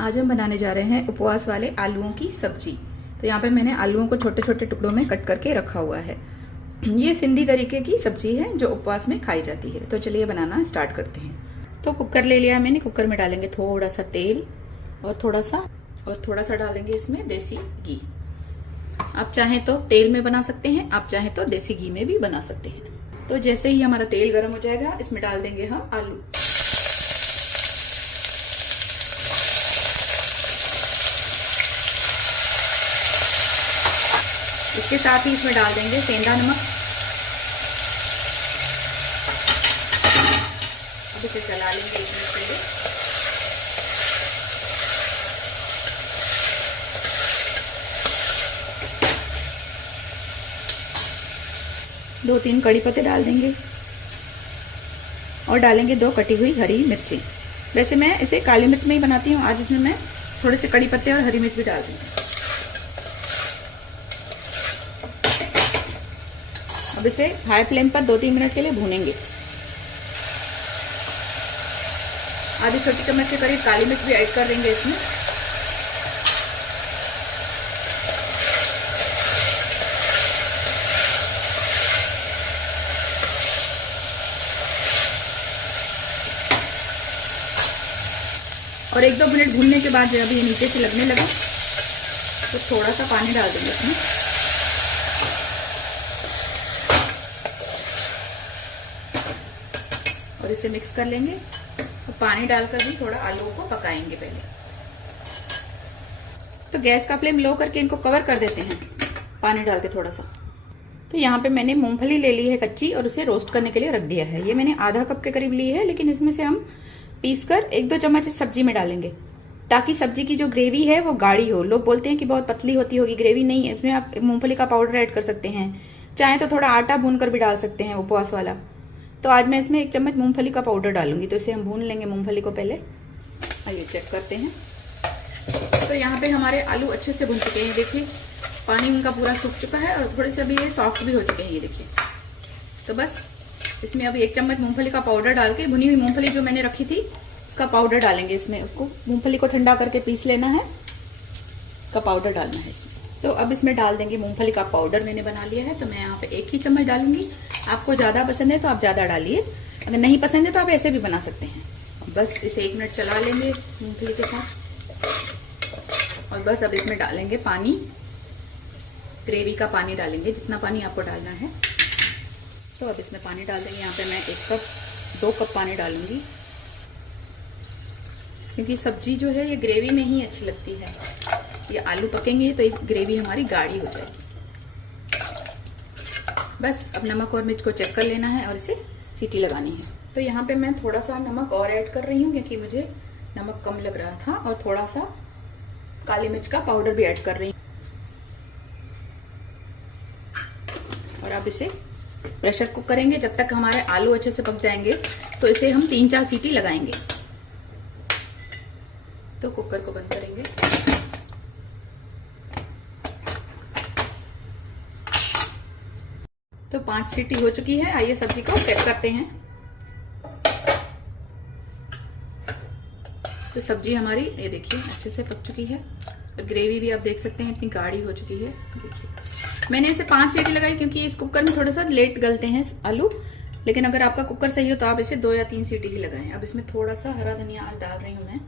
आज हम बनाने जा रहे हैं उपवास वाले आलूओं की सब्जी। तो यहाँ पे मैंने आलूओं को छोटे छोटे टुकड़ों में कट करके रखा हुआ है। ये सिंधी तरीके की सब्जी है जो उपवास में खाई जाती है। तो चलिए बनाना स्टार्ट करते हैं। तो कुकर ले लिया मैंने। कुकर में डालेंगे थोड़ा सा तेल और थोड़ा सा डालेंगे इसमें देसी घी। आप चाहें तो तेल में बना सकते हैं, आप चाहें तो देसी घी में भी बना सकते हैं। तो जैसे ही हमारा तेल गर्म हो जाएगा इसमें डाल देंगे हम आलू। इसके साथ ही इसमें डाल देंगे सेंधा नमक। अब इसे चला लेंगे 1 मिनट के लिए। दो 3 कड़ी पत्ते डाल देंगे और डालेंगे 2 कटी हुई हरी मिर्ची। वैसे मैं इसे काली मिर्च में ही बनाती हूँ, आज इसमें मैं थोड़े से कड़ी पत्ते और हरी मिर्च भी डाल दूंगी। अब इसे हाई फ्लेम पर 2-3 मिनट के लिए भूनेंगे। आधी छोटी चम्मच के करीब काली मिर्च भी ऐड कर देंगे इसमें। और 1-2 मिनट भूनने के बाद जब ये नीचे से लगने लगे तो थोड़ा सा पानी डाल देंगे इसमें। और इसे मिक्स कर लेंगे और पानी डालकर भी थोड़ा आलूओं को पकाएंगे पहले। तो गैस का फ्लेम लो करके इनको कवर कर देते हैं पानी डाल के थोड़ा सा। तो यहाँ पे मैंने मूंगफली ले ली है कच्ची और उसे रोस्ट करने के लिए रख दिया है। ये मैंने आधा कप के करीब ली है, लेकिन इसमें से हम पीसकर 1-2 चम्मच इस सब्जी में डालेंगे ताकि सब्जी की जो ग्रेवी है वो गाढ़ी हो। लोग बोलते हैं कि बहुत पतली होती होगी, ग्रेवी नहीं है। इसमें आप मूंगफली का पाउडर ऐड कर सकते हैं, चाहे तो थोड़ा आटा भून कर भी डाल सकते हैं उपवास वाला। तो आज मैं इसमें 1 चम्मच मूंगफली का पाउडर डालूंगी। तो इसे हम भून लेंगे मूंगफली को पहले। आइए चेक करते हैं। तो यहाँ पे हमारे आलू अच्छे से भुन चुके हैं। देखिए पानी उनका पूरा सूख चुका है और थोड़े से अभी ये सॉफ्ट भी हो चुके हैं। ये देखिए। तो बस इसमें अभी 1 चम्मच मूंगफली का पाउडर डाल के, भुनी हुई मूंगफली जो मैंने रखी थी उसका पाउडर डालेंगे इसमें। उसको मूंगफली को ठंडा करके पीस लेना है, उसका पाउडर डालना है इसमें। तो अब इसमें डाल देंगे मूंगफली का पाउडर। मैंने बना लिया है तो मैं यहाँ पे 1 ही चम्मच डालूंगी। आपको ज्यादा पसंद है तो आप ज्यादा डालिए, अगर नहीं पसंद है तो आप ऐसे भी बना सकते हैं। बस इसे 1 मिनट चला लेंगे मूंगफली के साथ। और बस अब इसमें डालेंगे पानी, ग्रेवी का पानी डालेंगे जितना पानी आपको डालना है। तो अब इसमें पानी डाल देंगे। यहाँ पे मैं 2 कप पानी डालूंगी, क्योंकि सब्जी जो है ये ग्रेवी में ही अच्छी लगती है। ये आलू पकेंगे तो ग्रेवी हमारी गाढ़ी हो जाएगी। बस अब नमक और मिर्च को चेक कर लेना है और इसे सीटी लगानी है। तो यहाँ पे मैं थोड़ा सा नमक और ऐड कर रही हूँ, क्योंकि मुझे नमक कम लग रहा था। और थोड़ा सा काली मिर्च का पाउडर भी ऐड कर रही हूँ। और अब इसे प्रेशर कुक करेंगे जब तक हमारे आलू अच्छे से पक जाएंगे। तो इसे हम 3-4 सीटी लगाएंगे। तो कुकर को बंद करेंगे। तो 5 सीटी हो चुकी है। आइए सब्जी को चेक करते हैं। तो सब्जी हमारी ये देखिए अच्छे से पक चुकी है और ग्रेवी भी आप देख सकते हैं इतनी गाढ़ी हो चुकी है। देखिए मैंने इसे 5 सीटी लगाई, क्योंकि इस कुकर में थोड़ा सा लेट गलते हैं आलू। लेकिन अगर आपका कुकर सही हो तो आप इसे 2 या 3 सीटी ही लगाएं। अब इसमें थोड़ा सा हरा धनिया डाल रही हूं मैं।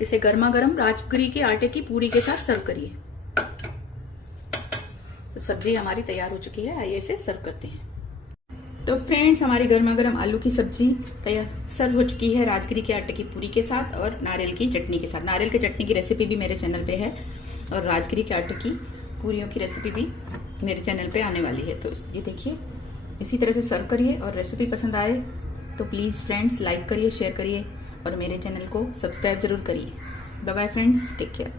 इसे गर्मा गर्म राजगिरी के आटे की पूरी के साथ सर्व करिए। तो सब्जी हमारी तैयार हो चुकी है। आइए इसे सर्व करते हैं। तो फ्रेंड्स हमारी गर्मा गर्म आलू की सब्जी तैयार सर्व हो चुकी है राजगिरी के आटे की पूरी के साथ और नारियल की चटनी के साथ। नारियल की चटनी की रेसिपी भी मेरे चैनल पे है और राजगिरी के आटे की पूरियों की रेसिपी भी मेरे चैनल पे आने वाली है। तो ये देखिए इसी तरह से सर्व करिए। और रेसिपी पसंद आए तो प्लीज़ फ्रेंड्स लाइक करिए, शेयर करिए और मेरे चैनल को सब्सक्राइब जरूर करिए। Bye bye friends, take care.